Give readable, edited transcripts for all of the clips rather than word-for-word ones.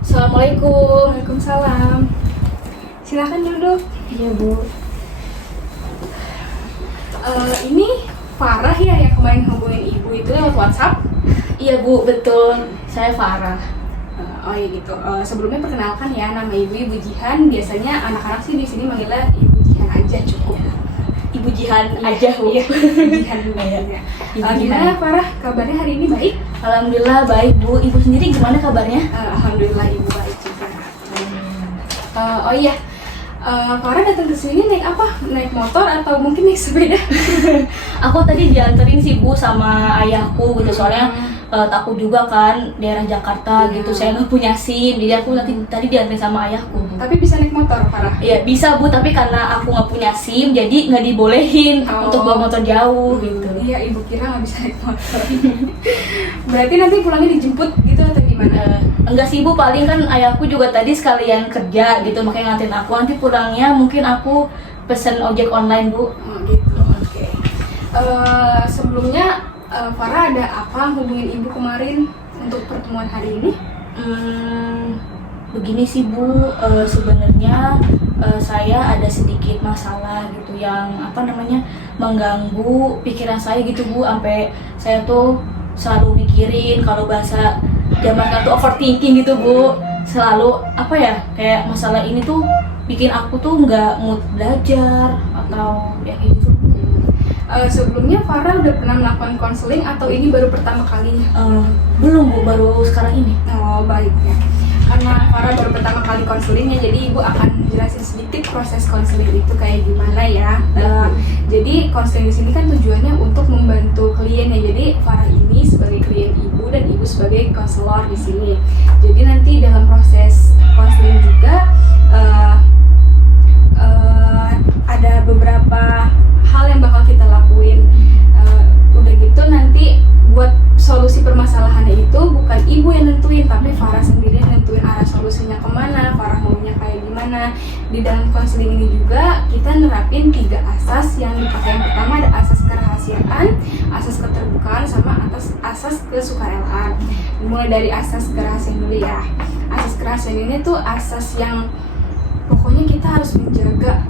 Assalamualaikum. Waalaikumsalam. Silakan duduk. Iya Bu. Ini Farah ya yang kemarin hubungin ibu itu lewat WhatsApp? Iya Bu, betul. Saya Farah. Oh iya gitu. Sebelumnya perkenalkan ya, nama ibu Jihan. Biasanya anak-anak sih di sini manggilnya Ibu Jihan aja cukup. Ibu Jihan aja Bu. Iya, Jihan dulu ya. Ibu Gimana Jihan. Farah? Kabarnya hari ini baik? Alhamdulillah baik Bu. Ibu sendiri gimana kabarnya? Alhamdulillah ibu baik juga. Oh iya. Farah datang ke sini naik apa? Naik motor atau mungkin naik sepeda? Aku tadi dianterin sih Bu sama ayahku gitu, soalnya takut juga kan daerah Jakarta Iya. gitu. Saya nggak punya SIM, jadi aku tadi dianterin sama ayahku. Tapi bisa naik motor, Farah? Iya bisa Bu, tapi karena aku nggak punya SIM, jadi nggak dibolehin untuk bawa motor jauh gitu. Iya, ibu kira nggak bisa naik motor. Berarti nanti pulangnya dijemput gitu atau gimana? Enggak sih Bu, paling kan ayahku juga tadi sekalian kerja gitu, makanya nganterin aku. Nanti pulangnya mungkin aku pesen ojek online Bu. Oh, gitu, oke. Sebelumnya Farah ada apa hubungin ibu kemarin untuk pertemuan hari ini? Begini sih Bu, sebenarnya saya ada sedikit masalah gitu yang mengganggu pikiran saya gitu Bu, sampai saya tuh selalu mikirin, kalau bahasa zaman sekarang tuh overthinking gitu Bu. Selalu kayak masalah ini tuh bikin aku tuh nggak mood belajar atau ya kayak gitu. Sebelumnya Farah udah pernah melakukan konseling atau ini baru pertama kalinya? Belum Bu, baru sekarang ini. Oh, baik ya. Karena Farah baru pertama kali konselingnya, jadi ibu akan jelasin sedikit proses konseling itu kayak gimana ya. Jadi konseling di sini kan tujuannya untuk membantu klien ya. Jadi Farah ini sebagai klien ibu dan ibu sebagai konselor di sini. Jadi nanti dalam proses konseling juga ada beberapa hal yang bakal kita lakuin. Udah gitu nanti buat solusi permasalahannya itu bukan ibu yang nentuin, tapi Farah sendiri yang nentuin arah solusinya kemana, Farah maunya kayak gimana. Di dalam konseling ini juga kita nerapin 3 asas yang dipakai. Yang pertama ada asas kerahasiaan, asas keterbukaan, sama asas kesukarelaan. Mulai dari asas kerahasiaan dulu ya. Asas kerahasiaan ini tuh asas yang pokoknya kita harus menjaga.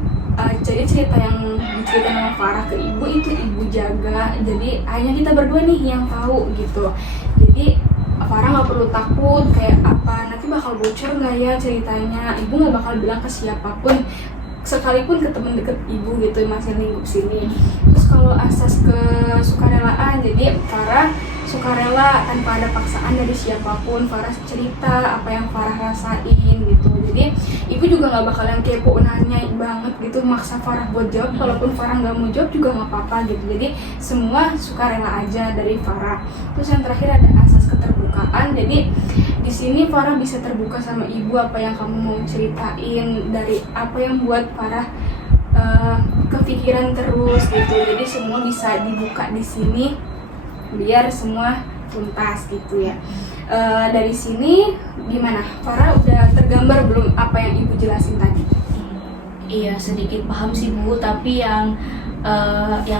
Jadi cerita yang diceritain sama Farah ke ibu itu ibu jaga, jadi hanya kita berdua nih yang tahu gitu. Jadi Farah nggak perlu takut kayak apa nanti bakal bocor nggak ya ceritanya. Ibu nggak bakal bilang ke siapapun, sekalipun ke teman deket ibu gitu masih lingkup sini. Terus kalau asas kesukarelaan, jadi Farah sukarela tanpa ada paksaan dari siapapun. Farah cerita apa yang Farah rasain gitu. Jadi ibu juga nggak bakal yang kepo nanya banget gitu, maksa Farah buat jawab. Kalaupun Farah nggak mau jawab juga nggak apa-apa gitu. Jadi semua sukarela aja dari Farah. Terus yang terakhir ada asas keterbukaan. Jadi di sini Farah bisa terbuka sama ibu apa yang kamu mau ceritain, dari apa yang buat Farah kepikiran terus gitu. Jadi semua bisa dibuka di sini biar semua tuntas gitu ya. Dari sini gimana? Farah udah tergambar belum apa yang ibu jelasin tadi? Iya, sedikit paham sih Bu, tapi yang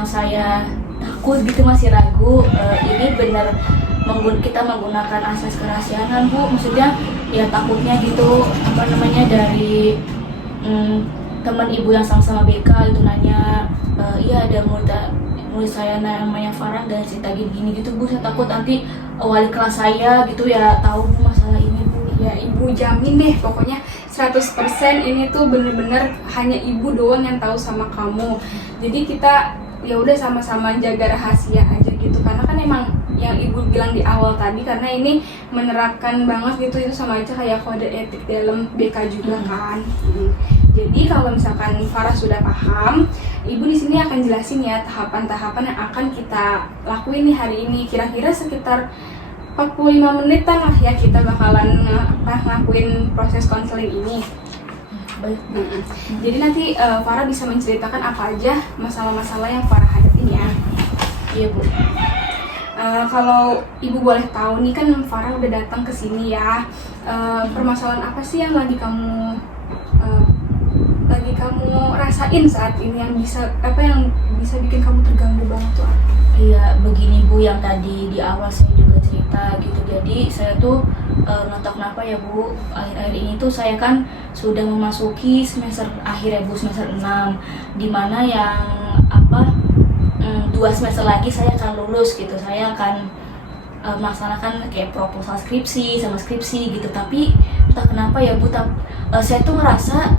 saya takut gitu, masih ragu. Ini benar kita menggunakan asas kerahasiaan Bu, maksudnya ya takutnya gitu dari teman ibu yang sama-sama BK itu nanya, iya ada murid saya namanya Farah dan cerita gini gitu Bu. Saya takut nanti wali kelas saya gitu ya tahu Bu masalah ini Bu. Ya ibu jamin deh pokoknya 100% ini tuh bener-bener hanya ibu doang yang tahu sama kamu. Jadi kita ya udah sama-sama jaga rahasia aja gitu, karena kan emang yang ibu bilang di awal tadi, karena ini menerapkan banget gitu, itu sama aja kayak kode etik dalam BK juga kan. Jadi kalau misalkan Farah sudah paham, ibu di sini akan jelasin ya tahapan-tahapan yang akan kita lakuin nih hari ini. Kira-kira sekitar 45 menitan lah ya kita bakalan ngelakuin proses konseling ini. Baik Bu. Jadi nanti Farah bisa menceritakan apa aja masalah-masalah yang Farah hadapin ya. Iya Bu. Kalau ibu boleh tahu nih, kan Farah udah datang ke sini ya. Permasalahan apa sih yang lagi kamu rasain saat ini, yang bisa bikin kamu terganggu banget tuh apa? Iya, begini Bu, yang tadi di awal saya juga cerita gitu. Jadi saya tuh nggak tahu kenapa ya Bu, akhir-akhir ini tuh saya kan sudah memasuki semester akhir ya Bu, semester 6, dimana yang apa 2 semester lagi saya akan lulus gitu. Saya akan melaksanakan kayak proposal skripsi sama skripsi gitu. Tapi entah kenapa ya Bu, saya tuh ngerasa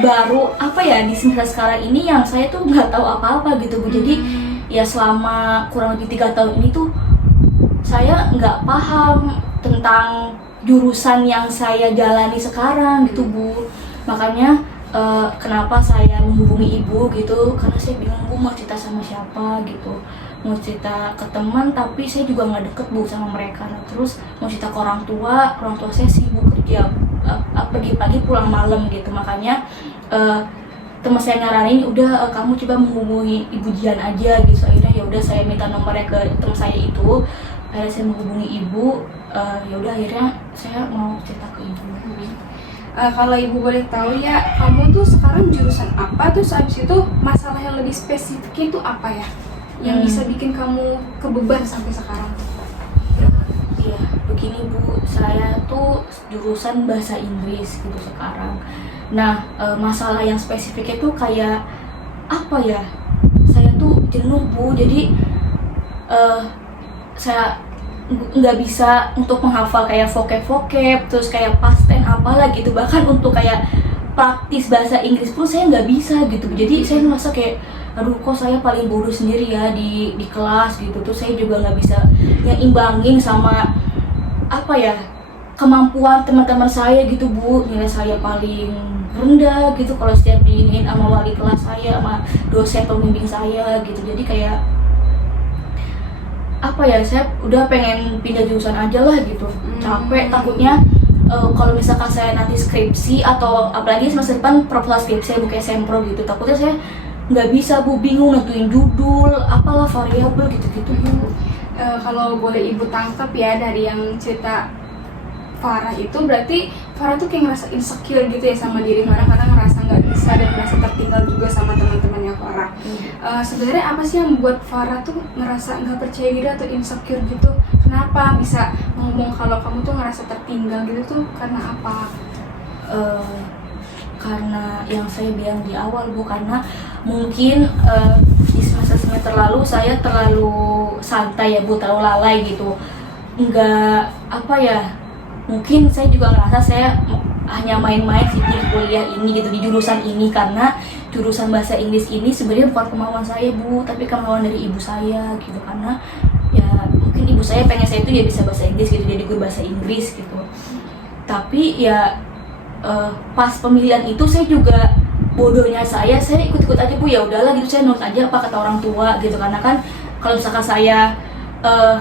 baru apa ya di semester sekarang ini yang saya tuh nggak tahu apa-apa gitu Bu. Jadi ya selama kurang lebih 3 tahun ini tuh saya nggak paham tentang jurusan yang saya jalani sekarang gitu Bu. Makanya kenapa saya menghubungi Ibu gitu, karena saya bingung Bu mau cerita sama siapa gitu. Mau cerita ke teman tapi saya juga nggak deket Bu sama mereka. Nah, terus mau cerita ke orang tua saya sibuk kerja, pergi pagi pulang malam gitu. Makanya teman saya nyaranin udah kamu coba menghubungi Ibu Jian aja gitu. Akhirnya ya udah saya minta nomornya ke teman saya itu. Akhirnya saya menghubungi Ibu. Ya udah akhirnya saya mau cerita ke Ibu. Kalau Ibu boleh tahu ya, kamu tuh sekarang jurusan apa? Terus abis itu masalah yang lebih spesifik itu apa ya? Yang bisa bikin kamu kebeban sampai sekarang? Iya, begini Bu, saya tuh jurusan bahasa Inggris gitu sekarang. Nah, masalah yang spesifiknya tuh kayak apa ya? Saya tuh jenuh Bu, jadi saya nggak bisa untuk menghafal kayak vocab, terus kayak past tense apalah gitu. Bahkan untuk kayak praktis bahasa Inggris pun saya nggak bisa gitu. Jadi saya merasa kayak aduh kok saya paling bodoh sendiri ya di kelas gitu. Terus saya juga nggak bisa imbangin sama apa ya kemampuan teman-teman saya gitu Bu. Nilai saya paling rendah gitu kalau setiap diinin sama wali kelas saya, sama dosen pembimbing saya gitu. Jadi kayak apa ya, saya udah pengen pindah jurusan aja lah gitu. Capek, takutnya kalau misalkan saya nanti skripsi atau apalagi semester depan proposal skripsi, saya bukan sempro gitu, takutnya saya nggak bisa Bu, bingung nentuin judul apalah variabel gitu-gitu Bu. Kalau boleh Ibu tangkap ya dari yang cerita Farah itu, berarti Farah tuh kayak ngerasa insecure gitu ya sama diri Farah, karena ngerasa nggak bisa dan ngerasa tertinggal juga sama teman-temannya Farah. Sebenarnya apa sih yang membuat Farah tuh ngerasa nggak percaya diri atau insecure gitu? Kenapa bisa ngomong kalau kamu tuh ngerasa tertinggal gitu tuh karena apa? Karena yang saya bilang di awal Bu, karena mungkin di semester lalu saya terlalu santai ya Bu, terlalu lalai gitu. Nggak apa ya, mungkin saya juga ngerasa saya hanya main-main sih di kuliah ini gitu, di jurusan ini, karena jurusan bahasa Inggris ini sebenarnya bukan kemauan saya Bu, tapi kemauan dari ibu saya gitu. Karena ya mungkin ibu saya pengen saya itu ya bisa bahasa Inggris gitu, jadi guru bahasa Inggris gitu. Tapi ya pas pemilihan itu saya juga bodohnya saya ikut-ikut aja Bu, ya udahlah gitu, saya nurut aja apa kata orang tua gitu. Karena kan kalau misalkan saya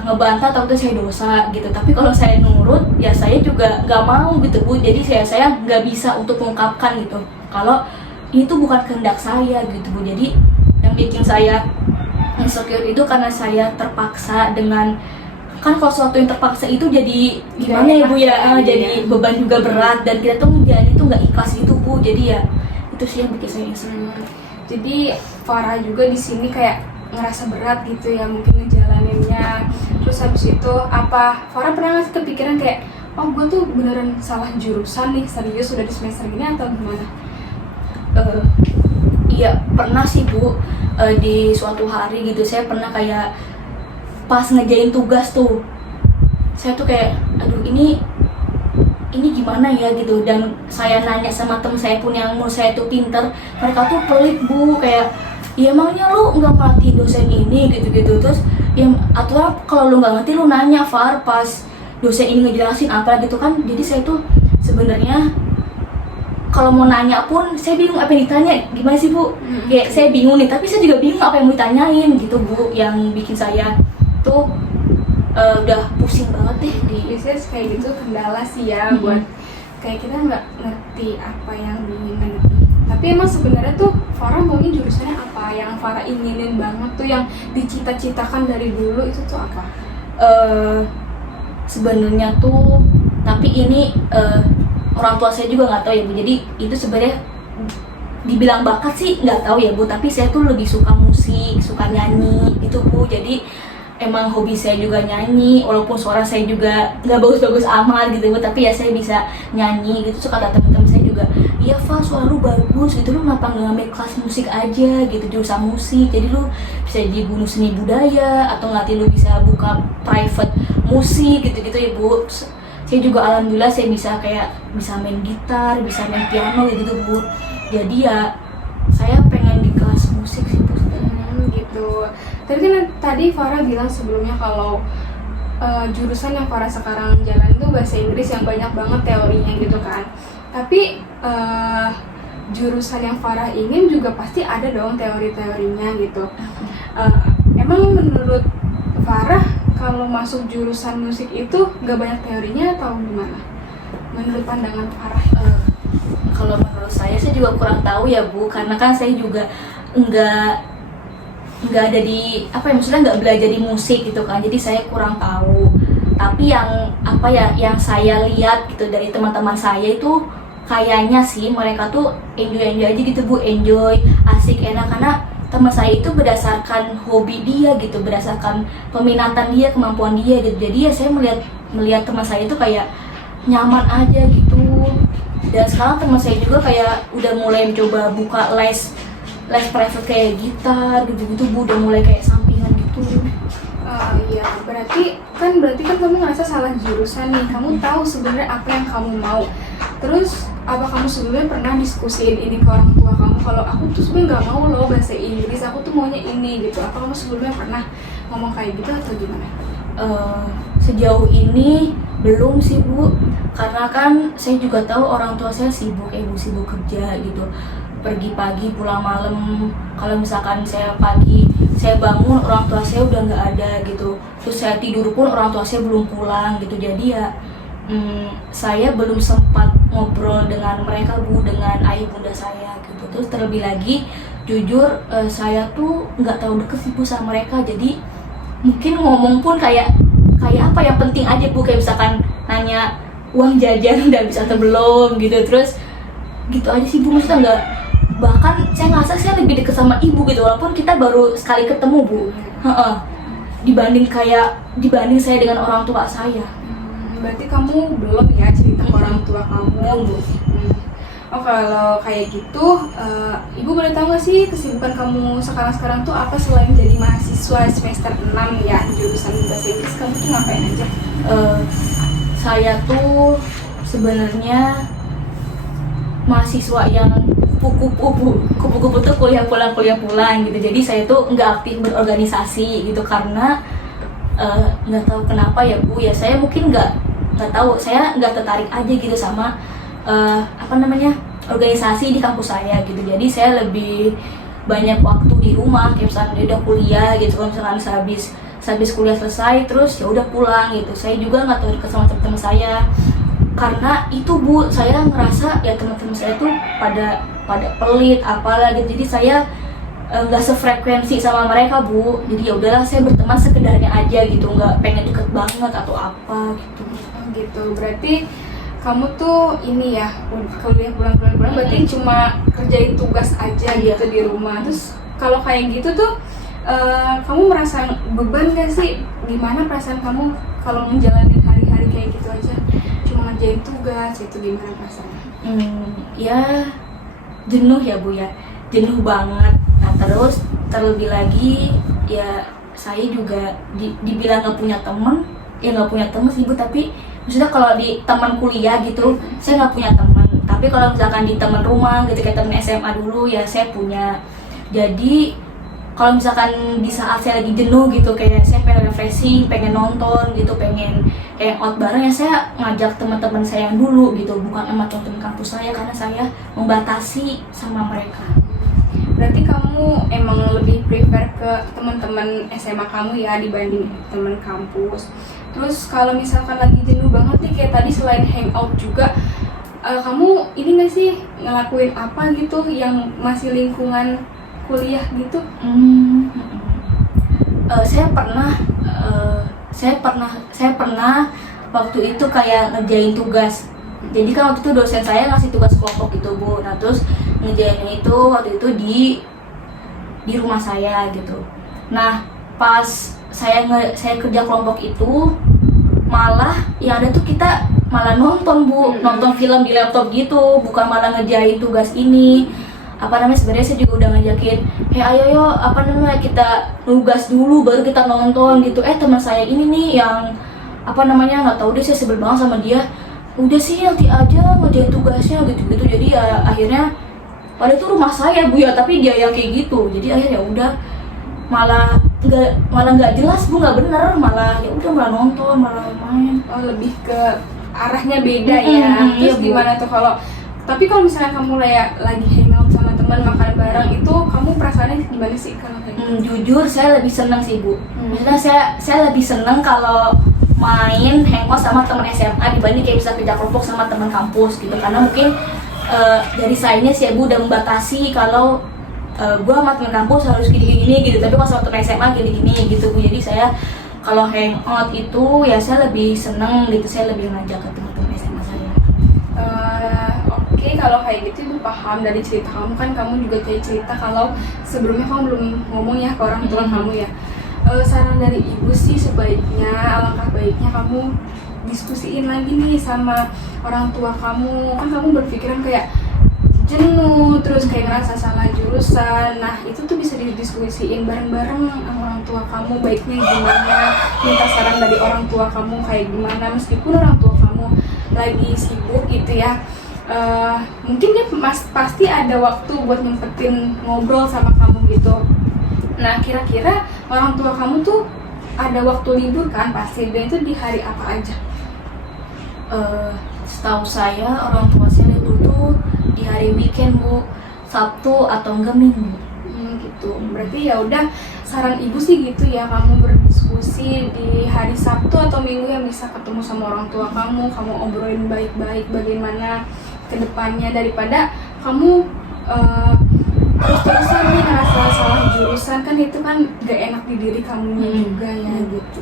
ngebantah takutnya saya dosa gitu. Tapi kalau saya nurut ya saya juga nggak mau gitu Bu. Jadi saya nggak bisa untuk mengungkapkan gitu kalau ini tuh bukan kehendak saya gitu Bu. Jadi yang bikin saya insecure itu karena saya terpaksa dengan, kan kalau sesuatu yang terpaksa itu jadi gimana ya Bu ya, jadi beban juga berat, dan kita tuh menjalani itu nggak ikhlas gitu Bu. Jadi ya itu sih yang bikin saya insecure. Jadi Farah juga di sini kayak ngerasa berat gitu ya mungkin ngejalaninnya. Terus habis itu apa, Farah pernah nggak kepikiran kayak oh gue tuh beneran salah jurusan nih, serius udah di semester gini atau gimana? Iya pernah sih Bu. Di suatu hari gitu saya pernah kayak pas ngerjain tugas tuh, saya tuh kayak aduh ini gimana ya gitu. Dan saya nanya sama temen saya pun yang menurut saya tuh pinter, mereka tuh pelit Bu, kayak ya emangnya lu nggak melatih dosen ini gitu-gitu. Terus ya atau kalau lu nggak ngerti lu nanya Far pas dosen ini ngejelasin apa gitu kan. Jadi saya tuh sebenarnya kalau mau nanya pun saya bingung apa yang ditanya, gimana sih Bu? Kayak saya bingung nih, tapi saya juga bingung apa yang mau ditanyain gitu Bu. Yang bikin saya tuh udah pusing banget deh di biasanya kayak gitu kendala sih ya buat kayak kita nggak ngerti apa yang diinginkan. Tapi emang sebenarnya tuh Farah maunya jurusannya apa? Yang Farah inginin banget tuh, yang dicita-citakan dari dulu itu tuh apa? Sebenarnya tuh, tapi ini orang tua saya juga nggak tahu ya Bu. Jadi itu sebenarnya dibilang bakat sih nggak tahu ya Bu, tapi saya tuh lebih suka musik, suka nyanyi gitu Bu. Jadi emang hobi saya juga nyanyi, walaupun suara saya juga nggak bagus-bagus amat gitu Bu, tapi ya saya bisa nyanyi gitu. Suka kata teman-teman saya juga, iya Fa, suara lu bagus gitu, lu kenapa nggak ngambil kelas musik aja gitu, jurusan musik, jadi lu bisa jadi guru seni budaya, atau nanti lu bisa buka private musik gitu-gitu ya Bu. Terus, saya juga alhamdulillah saya bisa kayak bisa main gitar, bisa main piano gitu Bu. Jadi ya saya pengen di kelas musik sih Bu. Gitu. Tapi kan tadi Farah bilang sebelumnya kalau jurusan yang Farah sekarang jalan itu bahasa Inggris yang banyak banget teorinya gitu kan. Tapi jurusan yang Farah ingin juga pasti ada dong teori-teorinya gitu. Emang menurut Farah kalau masuk jurusan musik itu gak banyak teorinya atau gimana? Menurut pandangan Farah? Kalau menurut saya juga kurang tahu ya Bu, karena kan saya juga nggak ada di maksudnya nggak belajar di musik gitu kan, jadi saya kurang tahu. Tapi yang saya lihat gitu dari teman-teman saya itu kayaknya sih mereka tuh enjoy aja gitu Bu, enjoy, asik, enak, karena teman saya itu berdasarkan hobi dia gitu, berdasarkan peminatan dia, kemampuan dia gitu. Jadi ya saya melihat teman saya itu kayak nyaman aja gitu. Dan sekarang teman saya juga kayak udah mulai mencoba buka les private kayak gitar gitu-gitu Bu, udah mulai kayak sampingan gitu. Iya, berarti kan kamu ngerasa salah jurusan nih. Kamu tahu sebenarnya apa yang kamu mau. Terus apa kamu sebelumnya pernah diskusiin ini ke orang tua kamu, kalau aku tuh sebenarnya nggak mau loh bahasa Inggris, aku tuh maunya ini gitu. Apa kamu sebelumnya pernah ngomong kayak gitu atau gimana? Sejauh ini belum sih Bu, karena kan saya juga tahu orang tua saya sibuk kerja gitu, pergi pagi pulang malam. Kalau misalkan saya pagi saya bangun, orang tua saya udah nggak ada gitu, terus saya tidur pun orang tua saya belum pulang gitu. Jadi ya saya belum sempat ngobrol dengan mereka Bu, dengan ayah bunda saya gitu. Terus terlebih lagi jujur saya tuh nggak terlalu deket sih Bu sama mereka, jadi mungkin ngomong pun kayak apa yang penting aja Bu, kayak misalkan nanya uang jajan udah habis atau belum gitu, terus gitu aja sih Bu. Maksudnya nggak, bahkan saya ngerasa saya lebih deket sama ibu gitu, walaupun kita baru sekali ketemu Bu, dibanding saya dengan orang tua saya. Berarti kamu belum ya cerita ke orang tua kamu Bu? Oh, kalau kayak gitu, Ibu boleh tahu nggak sih kesibukan kamu sekarang tuh apa selain jadi mahasiswa semester 6 ya jurusan bahasa Inggris, kamu tuh ngapain aja? Saya tuh sebenarnya mahasiswa yang kupu-kupu tuh kuliah pulang gitu. Jadi saya tuh nggak aktif berorganisasi gitu, karena nggak tahu kenapa ya Bu, ya saya mungkin nggak tahu, saya nggak tertarik aja gitu sama organisasi di kampus saya gitu. Jadi saya lebih banyak waktu di rumah, kayak misalnya udah kuliah gitu, kalau misalkan sehabis kuliah selesai terus ya udah pulang gitu. Saya juga nggak tahu dekat sama teman-teman saya, karena itu Bu, saya ngerasa ya teman-teman saya tuh pada pelit apalah gitu. Jadi saya nggak sefrekuensi sama mereka Bu. Jadi ya udahlah, saya berteman sekedarnya aja gitu, nggak pengen deket banget atau apa gitu. Gitu, berarti kamu tuh ini ya kuliah pulang berarti cuma kerjain tugas aja gitu di rumah. Terus kalau kayak gitu tuh kamu merasa beban gak sih? Gimana perasaan kamu kalau menjalani hari-hari kayak gitu aja cuma ngerjain tugas, itu gimana perasaannya? Ya jenuh ya Bu ya, jenuh banget. Nah terus terlebih lagi ya saya juga dibilang nggak punya teman, ya nggak punya teman sih Bu, tapi maksudnya kalau di teman kuliah gitu saya nggak punya teman. Tapi kalau misalkan di teman rumah gitu, kayak teman SMA dulu ya saya punya. Jadi kalau misalkan di saat saya lagi jenuh gitu, kayak saya pengen refreshing, pengen nonton gitu, pengen out bareng, ya saya ngajak teman-teman saya yang dulu gitu, bukan sama teman-teman kampus saya, karena saya membatasi sama mereka. Berarti kamu emang lebih prefer ke teman-teman SMA kamu ya dibanding teman kampus. Terus kalau misalkan lagi jenuh banget nih kayak tadi, selain hangout juga kamu ini nggak sih ngelakuin apa gitu yang masih lingkungan kuliah gitu? Saya pernah waktu itu kayak ngerjain tugas. Jadi kan waktu itu dosen saya ngasih tugas kelompok gitu Bu. Nah terus ngejalannya itu waktu itu di rumah saya gitu. Nah pas saya kerja kelompok itu malah yang ada tuh kita malah nonton Bu, nonton film di laptop gitu, bukan malah ngerjain tugas ini. Apa namanya, sebenarnya saya juga udah ngajakin, ayo apa namanya kita nugas dulu baru kita nonton gitu. Teman saya ini nih yang apa namanya nggak tahu deh, saya sebel banget sama dia. Udah sih nanti aja ngerjain tugasnya gitu. Jadi ya akhirnya padahal itu rumah saya Bu ya, tapi dia yang kayak gitu. Jadi akhirnya ya udah malah nggak jelas Bu, nggak bener, malah ya udah malah nonton, malah main. Oh, lebih ke arahnya beda ya. Terus iya, gimana tuh tapi kalau misalnya kamu lagi hangout sama teman makan bareng itu kamu perasaannya gimana sih kalau kayak gitu? Jujur saya lebih seneng sih Bu. Maksudnya saya lebih seneng kalau main hangout sama teman SMA dibanding kayak bisa kerja kelompok sama teman kampus gitu. Karena mungkin dari sayanya sih Bu udah membatasi kalau gue sama teman kampus harus gini-gini gitu, tapi kalau sama teman SMA gini-gini gitu Bu. Jadi saya kalau hangout itu ya saya lebih seneng gitu, saya lebih ngajak ke teman-teman SMA saya. Oke, kalau kayak gitu Ibu paham dari cerita kamu, kan kamu juga kayak cerita kalau sebelumnya kamu belum ngomong ya ke orang tua kamu ya. Saran dari Ibu sih sebaiknya, alangkah baiknya kamu diskusiin lagi nih sama orang tua kamu. Kan kamu berpikiran kayak jenuh, terus kayak ngerasa salah jurusan. Nah itu tuh bisa didiskusiin bareng-bareng sama orang tua kamu, baiknya gimana, minta saran dari orang tua kamu kayak gimana. Meskipun orang tua kamu lagi sibuk gitu ya, mungkin dia pasti ada waktu buat nyempetin ngobrol sama kamu gitu. Nah kira-kira orang tua kamu tuh ada waktu libur kan pasti, dan itu di hari apa aja? Setahu saya orang tua saya libur tuh di hari weekend Bu, Sabtu atau enggak Minggu. Gitu. Berarti ya udah, saran Ibu sih gitu ya, kamu berdiskusi di hari Sabtu atau Minggu yang bisa ketemu sama orang tua kamu obrolin baik-baik bagaimana kedepannya, daripada kamu terus-terusan nih ngerasa salah jurusan, kan itu kan gak enak di diri kamunya juga ya gitu.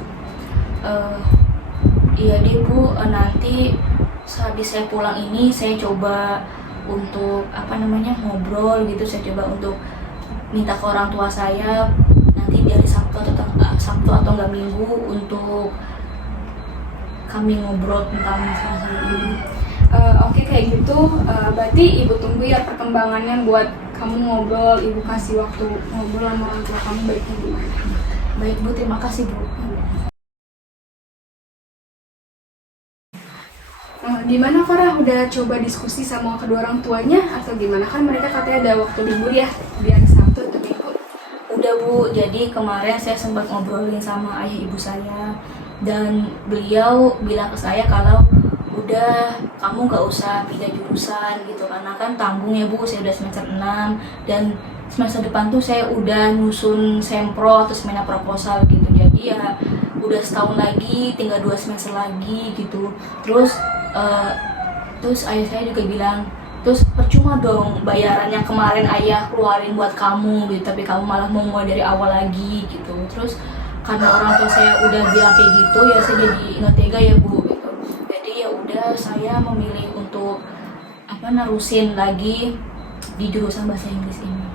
Iya deh Bu, nanti sehabis saya pulang ini saya coba untuk ngobrol gitu, saya coba untuk minta ke orang tua saya nanti dari Sabtu atau enggak Minggu untuk kami ngobrol tentang masalah ini. Oke kayak gitu, berarti Ibu tunggu ya perkembangannya buat kamu ngobrol, Ibu kasih waktu ngobrol sama orang tua kamu baiknya gimana. Baik Bu, terima kasih Bu. Gimana Farah, udah coba diskusi sama kedua orang tuanya atau gimana? Kan mereka katanya ada waktu libur ya, di hari Sabtu atau Minggu. Udah Bu, jadi kemarin saya sempat ngobrolin sama ayah ibu saya, dan beliau bilang ke saya kalau udah kamu gak usah pindah jurusan gitu, karena kan tanggung ya Bu, saya udah semester 6 dan semester depan tuh saya udah nyusun sempro atau seminar proposal gitu. Jadi ya udah setahun lagi, tinggal 2 semester lagi gitu. Terus ayah saya juga bilang, terus percuma dong bayaran yang kemarin ayah keluarin buat kamu gitu, tapi kamu malah mau mulai dari awal lagi gitu. Terus karena orang tua saya udah bilang kayak gitu ya, saya jadi nggak tega ya Bu gitu. Jadi ya udah saya memilih untuk nerusin lagi di jurusan bahasa Inggris ini.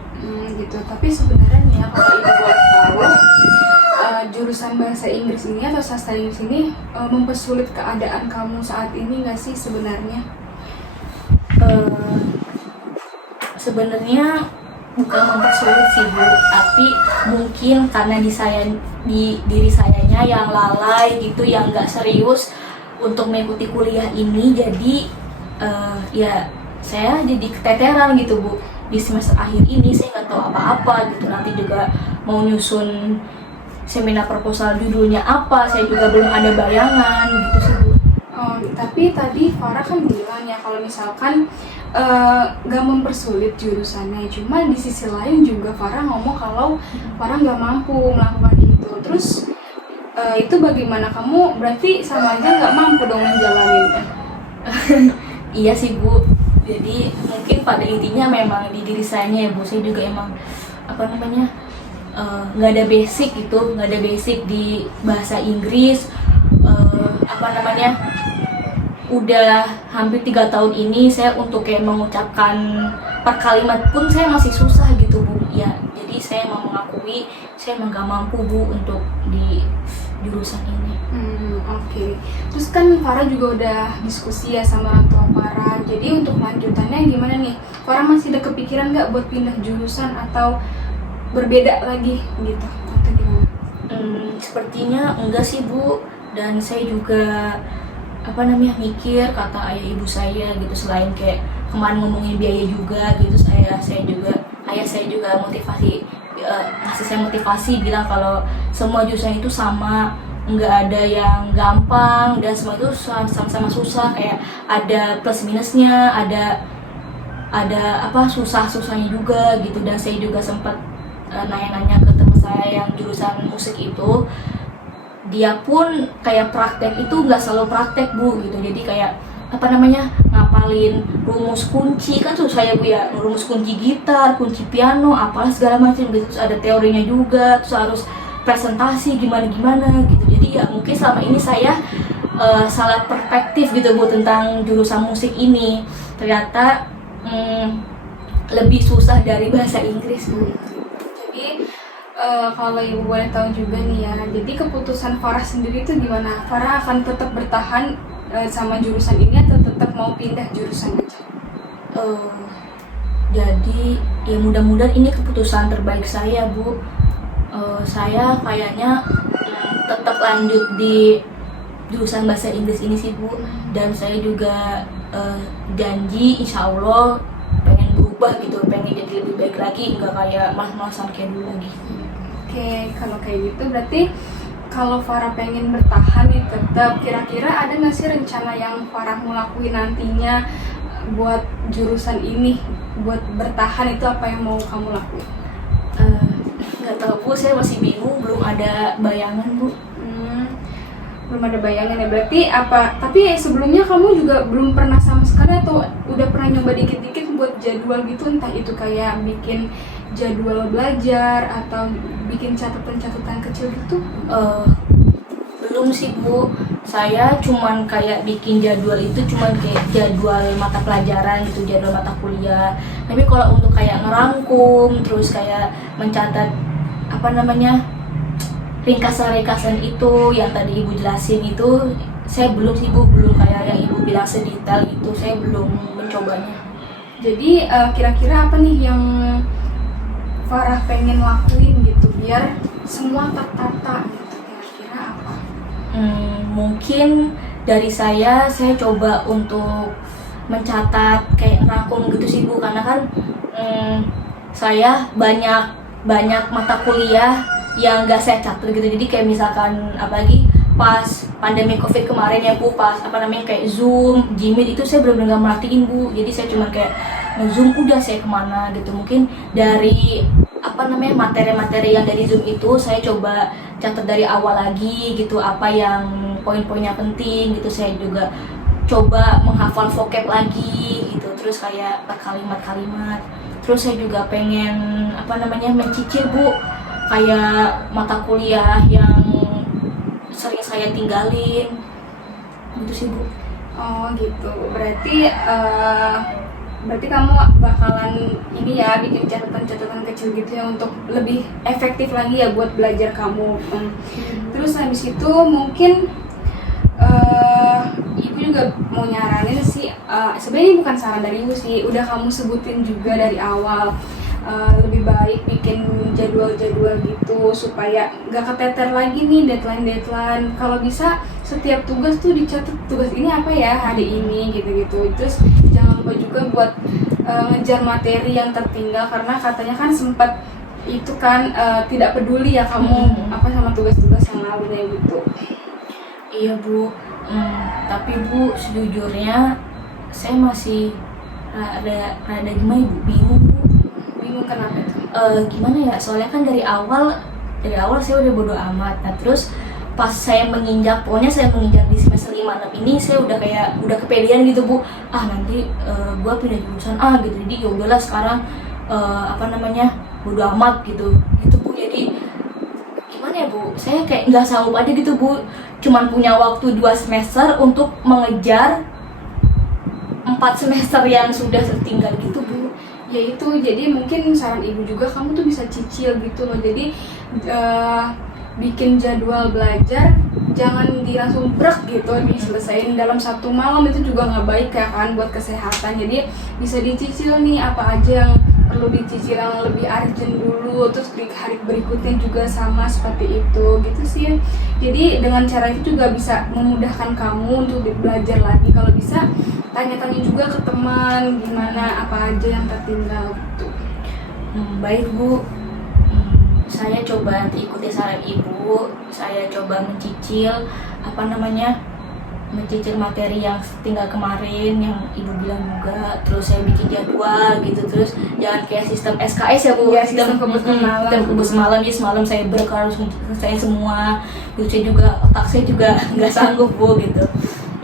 Gitu. Tapi sebenarnya nih ya, kalau Ibu buat tahu, jurusan bahasa Inggris ini atau sastra Inggris ini mempersulit keadaan kamu saat ini nggak sih sebenarnya? Sebenarnya bukan mempersulit sih Bu, tapi mungkin karena di diri sayanya yang lalai gitu, yang nggak serius untuk mengikuti kuliah ini, jadi ya saya jadi keteteran gitu Bu. Di semester akhir ini saya nggak tahu apa-apa gitu, nanti juga mau nyusun seminar proposal judulnya apa, saya juga belum ada bayangan gitu sih Bu. Tapi tadi Farah kan bilang ya kalau misalkan gak mempersulit jurusannya, cuma di sisi lain juga Farah ngomong kalau Farah gak mampu melakukan itu. Terus itu bagaimana, kamu berarti sama aja gak mampu dong menjalaninnya? Iya sih Bu, jadi mungkin pada intinya memang di diri saya ya Bu, saya juga emang nggak ada basic gitu, nggak ada basic di bahasa Inggris, udah hampir 3 tahun ini saya untuk kayak mengucapkan per kalimat pun saya masih susah gitu Bu ya. Jadi saya mau mengakui saya emang gak mampu Bu untuk di jurusan ini. Oke. Terus kan Farah juga udah diskusi ya sama orang tua Farah. Jadi untuk lanjutannya gimana nih? Farah masih ada kepikiran nggak buat pindah jurusan atau berbeda lagi gitu? Atau gimana? Sepertinya enggak sih Bu. Dan saya juga mikir kata ayah ibu saya gitu, selain kayak kemarin ngomongin biaya juga gitu, ayah saya juga motivasi, ngasih saya motivasi bilang kalau semua jurusan itu sama, nggak ada yang gampang dan semua itu sama-sama susah, kayak ada plus minusnya, ada susahnya juga gitu. Dan saya juga sempat nanya-nanya ke teman saya yang jurusan musik itu, dia pun kayak praktek itu nggak selalu praktek Bu gitu. Jadi kayak ngapalin rumus kunci kan susah ya Bu ya, rumus kunci gitar, kunci piano, apalah segala macam gitu. Terus ada teorinya juga, terus harus presentasi gimana gitu. Jadi ya mungkin selama ini saya salah perspektif gitu Bu tentang jurusan musik ini. Ternyata lebih susah dari bahasa Inggris Bu. Jadi kalau ibu boleh tahu juga nih ya, jadi keputusan Farah sendiri itu gimana? Farah akan tetap bertahan sama jurusan ini atau tetap mau pindah jurusan aja? Jadi ya mudah-mudahan ini keputusan terbaik saya Bu. Saya kayaknya tetap lanjut di jurusan bahasa Inggris ini sih Bu. Dan saya juga janji insya Allah pengen berubah gitu, pengen jadi lebih baik lagi, nggak kayak mas-masan kayak dulu lagi. Oke, kalau kayak gitu berarti kalau Farah pengen bertahan nih tetap, kira-kira ada nggak sih rencana yang Farah mau lakuin nantinya buat jurusan ini, buat bertahan itu apa yang mau kamu lakuin? Nggak tahu Bu, saya masih bingung, belum ada bayangan Bu. Belum ada bayangan ya, berarti apa? Tapi sebelumnya kamu juga belum pernah sama sekali atau udah pernah nyoba dikit-dikit buat jadwal gitu, entah itu kayak bikin jadwal belajar atau bikin catatan-catatan kecil gitu? Belum sih Bu, saya cuman kayak bikin jadwal itu cuman kayak jadwal mata pelajaran gitu, jadwal mata kuliah. Tapi kalau untuk kayak ngerangkum terus kayak mencatat ringkasan-ringkasan itu yang tadi Ibu jelasin itu, saya belum sih Bu, belum kayak yang Ibu bilang sedetail itu, saya belum mencobanya. Jadi kira-kira apa nih yang Farah pengen lakuin gitu biar semua tertata gitu, kira-kira apa? Mungkin dari saya coba untuk mencatat kayak rangkum gitu sih Bu, karena kan saya banyak mata kuliah yang gak saya catat gitu. Jadi kayak misalkan apalagi pas pandemi COVID kemarin ya Bu, pas kayak Zoom, Gmeet itu saya benar-benar gak merhatiin Bu. Jadi saya cuma kayak nge-zoom udah saya kemana gitu. Mungkin dari materi-materi yang dari Zoom itu saya coba catat dari awal lagi gitu, apa yang poin-poinnya penting gitu. Saya juga coba menghafal vocab lagi gitu, terus kayak kalimat-kalimat. Terus saya juga pengen mencicil Bu, kayak mata kuliah yang sering saya tinggalin gitu sih Bu. Oh gitu, berarti kamu bakalan ini ya, bikin catatan-catatan kecil gitu ya untuk lebih efektif lagi ya buat belajar kamu. Terus habis itu mungkin Ibu juga mau nyaranin sih, sebenarnya ini bukan saran dari Ibu sih, udah kamu sebutin juga dari awal. Lebih baik bikin jadwal-jadwal gitu supaya nggak keteter lagi nih deadline. Kalau bisa setiap tugas tuh dicatat, tugas ini apa ya hari ini gitu. Terus jangan lupa juga buat ngejar materi yang tertinggal, karena katanya kan sempat itu kan tidak peduli ya kamu sama tugas-tugas yang lalunya gitu. Iya Bu, tapi Bu sejujurnya saya masih rada gimana Bu, bingung Kenapa itu? Gimana ya, soalnya kan dari awal saya udah bodo amat. Nah terus pas saya menginjak di semester 5-6 ini, saya udah kepedean gitu Bu, nanti gua pindah jurusan gitu. Jadi ya udahlah sekarang bodo amat gitu Bu. Jadi gimana ya Bu, saya kayak nggak sanggup aja gitu Bu, cuman punya waktu 2 semester untuk mengejar 4 semester yang sudah tertinggal gitu Bu. Ya itu, jadi mungkin saran ibu juga kamu tuh bisa cicil gitu loh. Jadi bikin jadwal belajar jangan langsung brek gitu diselesain dalam 1 malam, itu juga nggak baik ya kan buat kesehatan. Jadi bisa dicicil nih apa aja yang perlu dicicil yang lebih urgent dulu, terus di hari berikutnya juga sama seperti itu gitu sih. Jadi dengan cara itu juga bisa memudahkan kamu untuk belajar lagi. Kalau bisa tanya-tanya juga ke teman gimana apa aja yang tertinggal gitu. Baik Bu. Saya coba ikuti saran ibu, saya coba mencicil mencicil materi yang tinggal kemarin yang ibu bilang juga, terus saya bikin jadwal gitu, terus jangan kayak sistem SKS ya Bu, ya, sistem kebus malam, jadi semalam saya harus selesai semua, gitu. Saya juga otak saya juga nggak sanggup Bu gitu.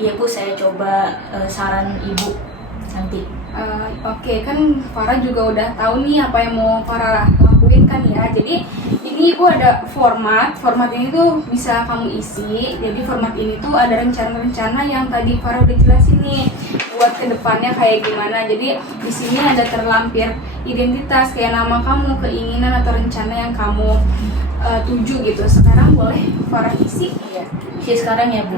Iya Bu, saya coba saran ibu nanti. Oke, kan Farah juga udah tahu nih apa yang mau Farah lakuin kan ya. Jadi ini ibu ada format ini tuh bisa kamu isi. Jadi format ini tuh ada rencana-rencana yang tadi Farah udah jelasin nih buat kedepannya kayak gimana. Jadi di sini ada terlampir identitas kayak nama kamu, keinginan atau rencana yang kamu tuju gitu. Sekarang boleh Farah isi. Iya, isi sekarang ya Bu.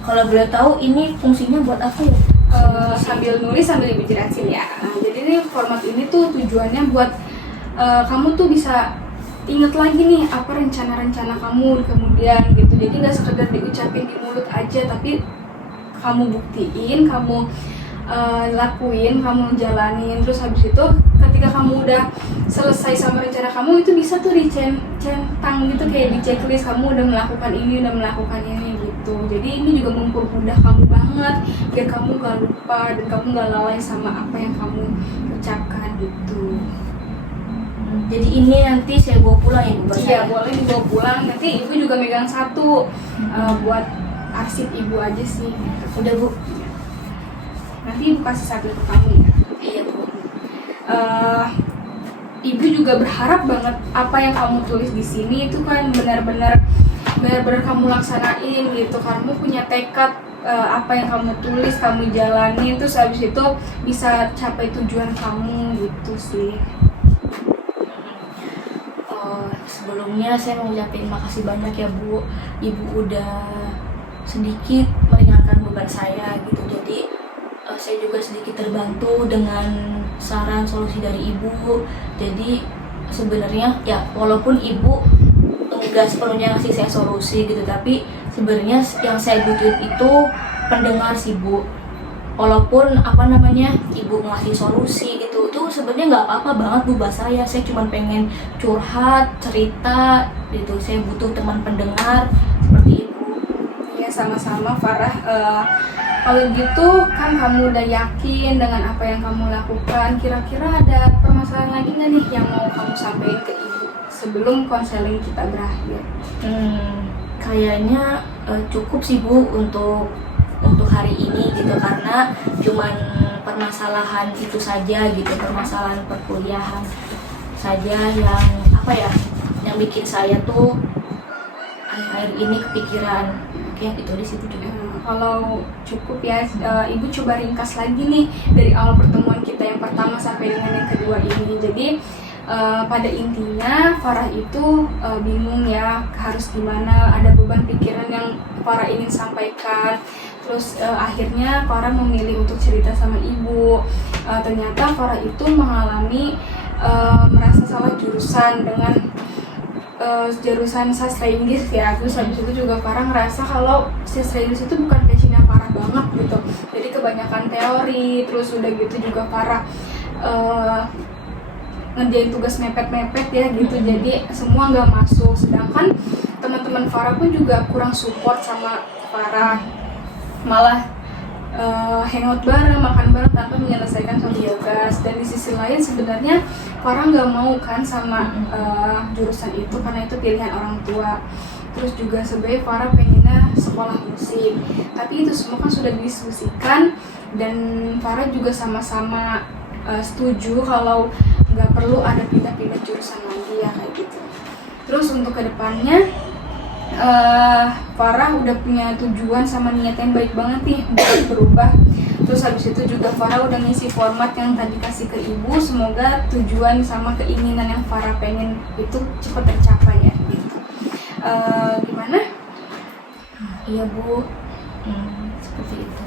Kalau boleh tahu ini fungsinya buat apa ya? Sambil nulis sambil ibu jelasin ya. Jadi ini format ini tuh tujuannya buat kamu tuh bisa inget lagi nih apa rencana-rencana kamu kemudian gitu. Jadi nggak sekedar diucapin di mulut aja, tapi kamu buktiin, kamu lakuin, kamu jalanin. Terus habis itu ketika kamu udah selesai sama rencana kamu, itu bisa tuh dicentang gitu kayak di checklist, kamu udah melakukan ini gitu. Jadi ini juga mempermudah kamu banget biar kamu gak lupa dan kamu gak lalai sama apa yang kamu ucapkan gitu. Jadi ini nanti saya bawa pulang ya Bu? Iya, boleh dibawa pulang. Nanti ibu juga megang satu buat arsip ibu aja sih. Udah Bu. Nanti ibu kasih satu ke kamu ya. Iya Bu. Ibu juga berharap banget apa yang kamu tulis di sini itu kan benar-benar kamu laksanain gitu. Kamu punya tekad apa yang kamu tulis kamu jalani, terus habis itu bisa capai tujuan kamu gitu sih. Sebelumnya saya mau ucapin makasih banyak ya Bu. Ibu udah sedikit meringankan beban saya gitu. Jadi saya juga sedikit terbantu dengan saran solusi dari ibu. Jadi sebenarnya ya walaupun ibu enggak sepenuhnya ngasih saya solusi gitu, tapi sebenarnya yang saya butuhin itu pendengar sih Bu. Walaupun ibu ngasih solusi gitu, tuh sebenarnya nggak apa-apa banget Bu bahasa saya cuma pengen curhat, cerita gitu. Saya butuh teman pendengar seperti ibu. Ya sama-sama Farah. Kalau gitu kan kamu udah yakin dengan apa yang kamu lakukan, kira-kira ada permasalahan lagi nggak nih yang mau kamu sampaikan ke ibu sebelum konseling kita berakhir? Kayaknya cukup sih Bu untuk hari ini gitu, karena cuman permasalahan itu saja gitu, permasalahan perkuliahan saja yang bikin saya tuh akhir-akhir ini kepikiran. Kayak itu di situ juga. Kalau cukup ya, ibu coba ringkas lagi nih dari awal pertemuan kita yang pertama sampai dengan yang kedua ini. Jadi pada intinya Farah itu bingung ya harus gimana, ada beban pikiran yang Farah ingin sampaikan. Terus akhirnya Farah memilih untuk cerita sama ibu. Ternyata Farah itu mengalami merasa salah jurusan dengan jurusan sastra Inggris ya. Terus habis itu juga Farah ngerasa kalau sastra Inggris itu bukan passionnya Farah banget gitu. Jadi kebanyakan teori, terus udah gitu juga Farah ngerjain tugas mepet-mepet ya gitu. Jadi semua nggak masuk. Sedangkan teman-teman Farah pun juga kurang support sama Farah, malah hangout bareng, makan bareng tanpa menyelesaikan suatu tugas. Dan di sisi lain sebenarnya Farah nggak mau kan sama jurusan itu karena itu pilihan orang tua. Terus juga sebenarnya Farah pengennya sekolah musik, tapi itu semua kan sudah didiskusikan dan Farah juga sama-sama setuju kalau nggak perlu ada pindah-pindah jurusan lagi ya kayak gitu. Terus untuk kedepannya Farah udah punya tujuan sama niat yang baik banget nih buat berubah. Terus habis itu juga Farah udah ngisi format yang tadi kasih ke ibu. Semoga tujuan sama keinginan yang Farah pengen itu cepat tercapai ya gitu. Gimana? Iya Bu, seperti itu.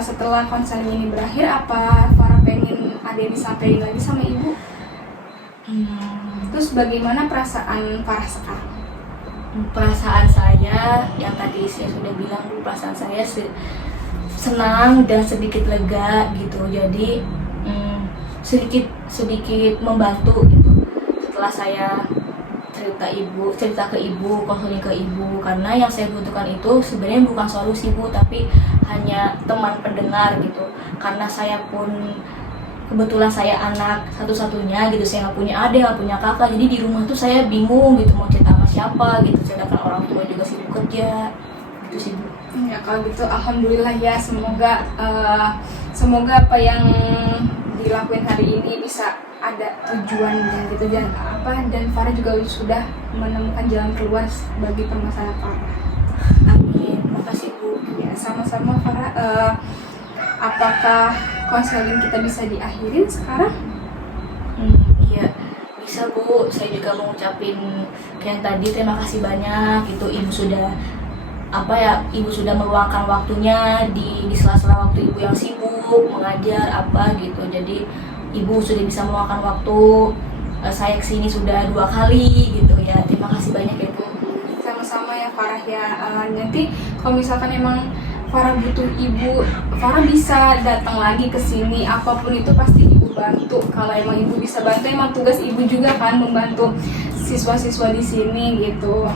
Setelah konseling ini berakhir, apa Farah pengen ada yang disampaikan lagi sama ibu? Terus bagaimana perasaan Farah sekarang? Perasaan saya yang tadi saya sudah bilang Bu, perasaan saya senang dan sedikit lega gitu. Jadi sedikit membantu gitu setelah saya cerita ke ibu, konseling ke ibu, karena yang saya butuhkan itu sebenarnya bukan solusi Bu, tapi hanya teman pendengar gitu. Karena saya pun kebetulan saya anak satu-satunya gitu, saya nggak punya adik, nggak punya kakak, jadi di rumah tuh saya bingung gitu mau cerita sama siapa gitu, sedangkan orang tua juga sibuk kerja gitu sih Bu. Ya kalau gitu alhamdulillah ya, semoga apa yang dilakuin hari ini bisa ada tujuannya gitu, dan Farah juga sudah menemukan jalan keluar bagi permasalahan Farah. Amin, makasih Bu. Ya sama-sama Farah. Apakah konseling kita bisa diakhirin sekarang? Iya bisa Bu, saya juga mau ngucapin kayak tadi terima kasih banyak gitu, ibu sudah meluangkan waktunya di sela-sela waktu ibu yang sibuk mengajar gitu, jadi ibu sudah bisa meluangkan waktu. Saya kesini sudah 2 kali gitu ya, terima kasih banyak ya Bu. Sama-sama ya Farah ya. Nanti kalau misalkan emang Farah butuh ibu, Farah bisa datang lagi ke sini, apapun itu pasti ibu bantu. Kalau emang ibu bisa bantu, emang tugas ibu juga kan membantu siswa-siswa di sini gitu.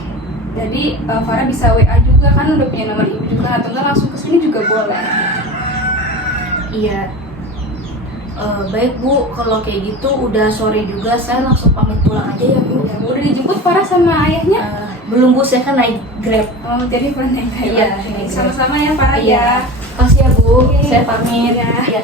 Jadi Farah bisa WA juga kan, udah punya nomor ibu juga, atau enggak langsung ke sini juga boleh. Iya. Baik Bu, kalau kayak gitu udah sore juga, saya langsung pamit pulang aja ya Bu. Ya, udah dijemput Farah sama ayahnya? Belum Bu, saya kan naik Grab. Oh, jadi pernah naik Iya, Sama-sama ya Farah ya. Makasih ya Bu, Oke. saya pamit. Iya. Iya.